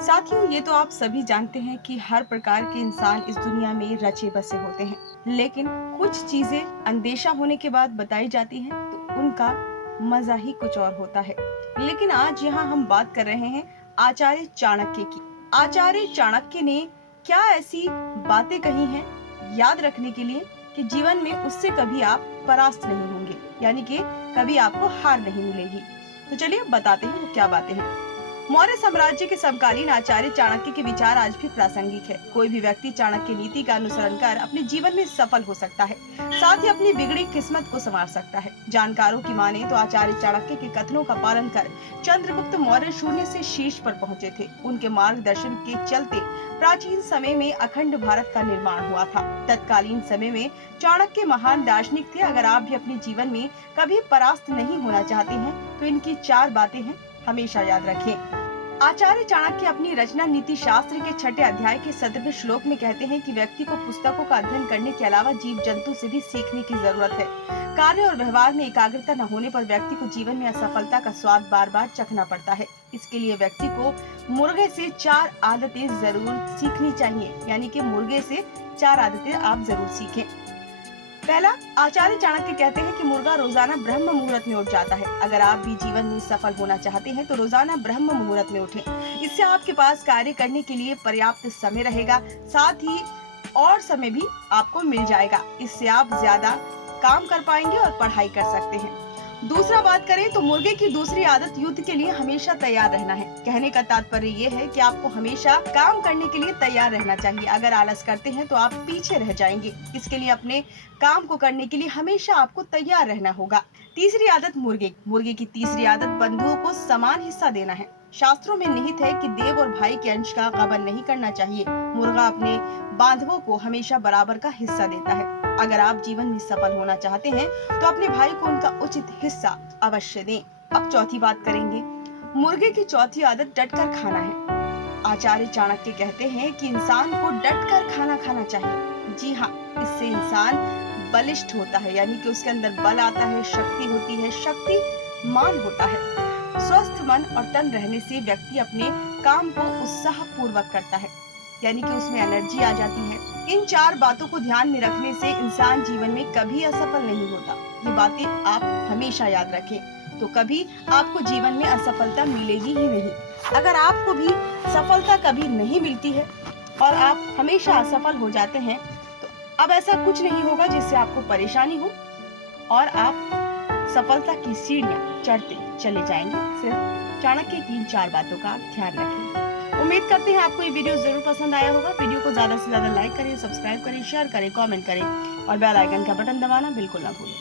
साथियों, ये तो आप सभी जानते हैं कि हर प्रकार के इंसान इस दुनिया में रचे बसे होते हैं, लेकिन कुछ चीजें अनदेखा होने के बाद बताई जाती हैं तो उनका मजा ही कुछ और होता है। लेकिन आज यहाँ हम बात कर रहे हैं आचार्य चाणक्य की। आचार्य चाणक्य ने क्या ऐसी बातें कही हैं याद रखने के लिए कि जीवन में उससे कभी आप परास्त नहीं होंगे, यानी कि कभी आपको हार नहीं मिलेगी। तो चलिए बताते हैं वो क्या बातें हैं। मौर्य साम्राज्य के समकालीन आचार्य चाणक्य के विचार आज भी प्रासंगिक है। कोई भी व्यक्ति चाणक्य नीति का अनुसरण कर अपने जीवन में सफल हो सकता है, साथ ही अपनी बिगड़ी किस्मत को संवार सकता है। जानकारों की माने तो आचार्य चाणक्य के कथनों का पालन कर चंद्रगुप्त मौर्य शून्य से शीर्ष पर पहुंचे थे। उनके मार्गदर्शन के चलते प्राचीन समय में अखंड भारत का निर्माण हुआ था। तत्कालीन समय में चाणक्य महान दार्शनिक थे। अगर आप भी अपने जीवन में कभी परास्त नहीं होना चाहते हैं तो इनकी 4 बातें हैं, हमेशा याद रखें। आचार्य चाणक्य अपनी रचना नीति शास्त्र के 6 अध्याय के 17वें श्लोक में कहते हैं कि व्यक्ति को पुस्तकों का अध्ययन करने के अलावा जीव जंतु से भी सीखने की जरूरत है। कार्य और व्यवहार में एकाग्रता न होने पर व्यक्ति को जीवन में असफलता का स्वाद बार बार चखना पड़ता है। इसके लिए व्यक्ति को मुर्गे से 4 आदतें जरूर सीखनी चाहिए, यानी कि मुर्गे से 4 आदतें आप जरूर सीखें। पहला, आचार्य चाणक्य कहते हैं कि मुर्गा रोजाना ब्रह्म मुहूर्त में उठ जाता है। अगर आप भी जीवन में सफल होना चाहते हैं तो रोजाना ब्रह्म मुहूर्त में उठें। इससे आपके पास कार्य करने के लिए पर्याप्त समय रहेगा, साथ ही और समय भी आपको मिल जाएगा। इससे आप ज्यादा काम कर पाएंगे और पढ़ाई कर सकते हैं। दूसरा बात करें तो मुर्गे की दूसरी आदत युद्ध के लिए हमेशा तैयार रहना है। कहने का तात्पर्य ये है कि आपको हमेशा काम करने के लिए तैयार रहना चाहिए। अगर आलस करते हैं तो आप पीछे रह जाएंगे। इसके लिए अपने काम को करने के लिए हमेशा आपको तैयार रहना होगा। तीसरी आदत मुर्गे की तीसरी आदत बंधुओं को समान हिस्सा देना है। शास्त्रों में निहित है कि देव और भाई के अंश का गबन नहीं करना चाहिए। मुर्गा अपने बांधवों को हमेशा बराबर का हिस्सा देता है। अगर आप जीवन में सफल होना चाहते हैं तो अपने भाई को उनका उचित हिस्सा अवश्य दें। अब चौथी बात करेंगे। मुर्गे की चौथी आदत डटकर खाना है। आचार्य चाणक्य कहते हैं कि इंसान को डटकर खाना खाना चाहिए। जी हाँ, इससे इंसान बलिष्ठ होता है, यानी कि उसके अंदर बल आता है, शक्ति होती है, शक्तिमान होता है। स्वस्थ मन और तन रहने से व्यक्ति अपने काम को उत्साह पूर्वक करता है, यानी कि उसमें एनर्जी आ जाती है। इन 4 बातों को ध्यान में रखने से इंसान जीवन में कभी असफल नहीं होता। ये बातें आप हमेशा याद रखें, तो कभी आपको जीवन में असफलता मिलेगी ही नहीं। अगर आपको भी सफलता कभी नहीं मिलती है और आप हमेशा असफल हो जाते हैं तो अब ऐसा कुछ नहीं होगा जिससे आपको परेशानी हो और आप सफलता की सीढ़ियां चढ़ते चले जाएंगे। सिर्फ चाणक्य की इन 4 बातों का ध्यान रखें। उम्मीद करते हैं आपको ये वीडियो जरूर पसंद आया होगा। वीडियो को ज्यादा से ज्यादा लाइक करें, सब्सक्राइब करें, शेयर करें, कमेंट करें और बेल आइकन का बटन दबाना बिल्कुल ना भूलें।